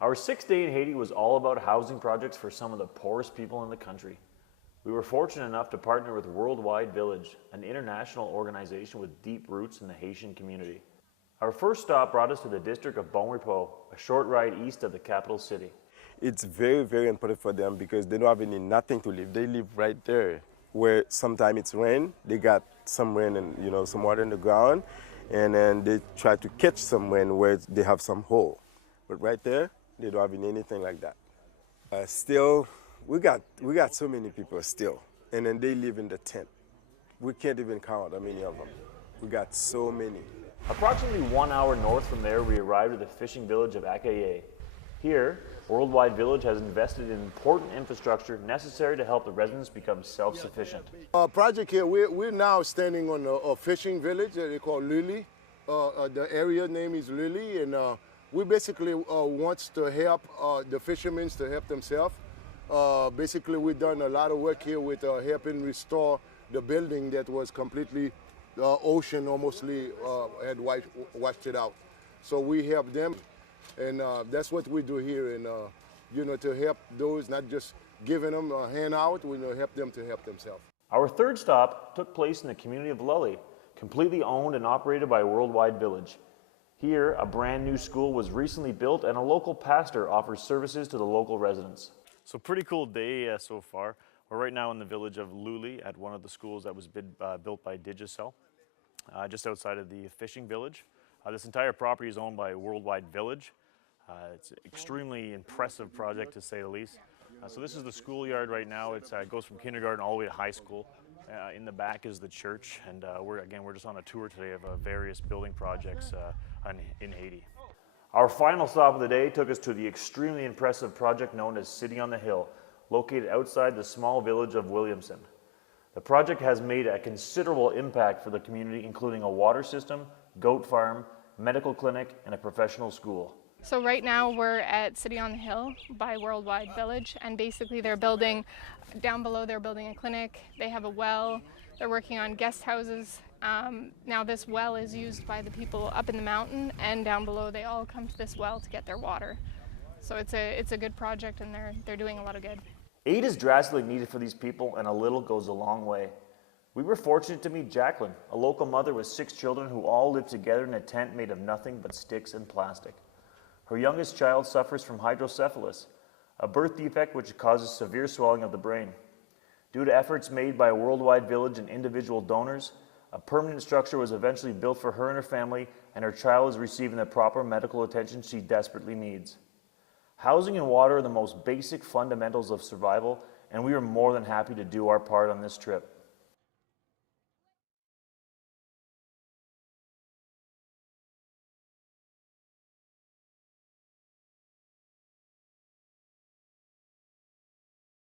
Our 6th day in Haiti was all about housing projects for some of the poorest people in the country. We were fortunate enough to partner with Worldwide Village, an international organization with deep roots in the Haitian community. Our first stop brought us to the district of Bon Repos, a short ride east of the capital city. It's very, very important for them because they don't have any nothing to live. They live right there where sometimes it's rain. They got some rain and some water in the ground, and then they try to catch some rain where they have some hole. But right there, they don't have anything like that. Still, we got so many people still, and then they live in the tent. We can't even count how many of them. We got so many. Approximately 1 hour north from there, we arrived at the fishing village of Akaye. Here, Worldwide Village has invested in important infrastructure necessary to help the residents become self-sufficient. Project here, we're now standing on a fishing village that they call Lully. The area name is Lully, and we basically want to help the fishermen to help themselves. Basically, we've done a lot of work here with helping restore the building that was completely ocean almostly had washed it out. So we help them, and that's what we do here, and to help those, not just giving them a handout, we help them to help themselves. Our third stop took place in the community of Lully, completely owned and operated by Worldwide Village. Here, a brand new school was recently built, and a local pastor offers services to the local residents. So pretty cool day so far. We're right now in the village of Lully at one of the schools that was built by Digicel, just outside of the fishing village. This entire property is owned by Worldwide Village. It's an extremely impressive project, to say the least. So this is the schoolyard right now. It goes from kindergarten all the way to high school. In the back is the church, and we're just on a tour today of various building projects in Haiti. Our final stop of the day took us to the extremely impressive project known as City on the Hill, located outside the small village of Williamson. The project has made a considerable impact for the community, including a water system, goat farm, medical clinic, and a professional school. So right now we're at City on the Hill by Worldwide Village, and basically they're building, down below they're building a clinic, they have a well, they're working on guest houses. Now this well is used by the people up in the mountain, and down below they all come to this well to get their water. So it's a good project, and they're doing a lot of good. Aid is drastically needed for these people, and a little goes a long way. We were fortunate to meet Jacqueline, a local mother with 6 children who all live together in a tent made of nothing but sticks and plastic. Her youngest child suffers from hydrocephalus, a birth defect which causes severe swelling of the brain. Due to efforts made by Worldwide Village and individual donors, a permanent structure was eventually built for her and her family, and her child is receiving the proper medical attention she desperately needs. Housing and water are the most basic fundamentals of survival, and we are more than happy to do our part on this trip.